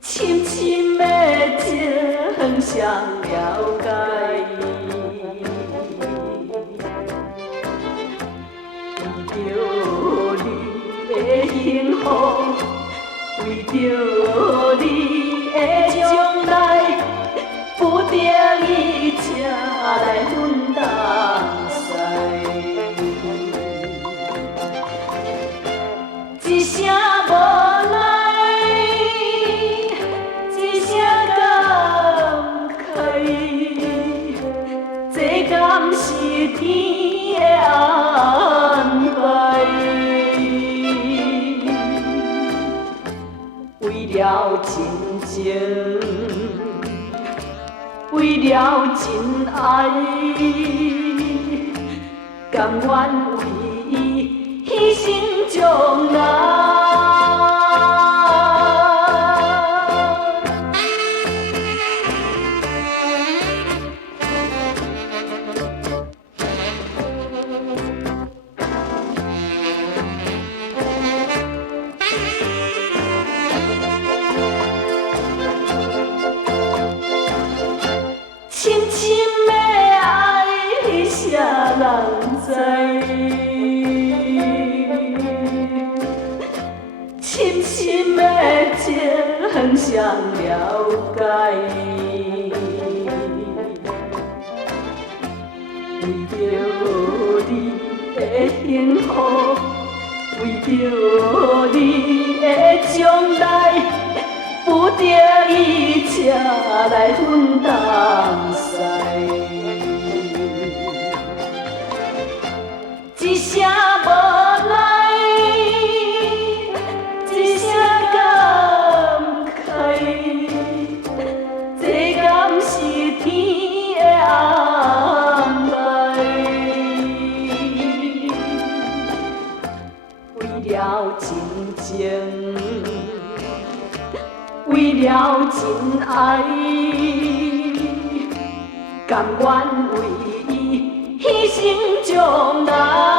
深深的情相了解，为着你的幸福，为着你的将来，不得已才来分担西。一声无奈，一声感慨，这敢是天的安排？为了真情，为了真爱，甘愿为伊牺牲将来。深深的爱，啥人知？深深的情相了解，为着你的幸福，为着你的将来，不得已才来分担西。一声无奈，一声感慨，这敢是天的安排？为了真情，为了真爱，甘愿为伊牺牲将来。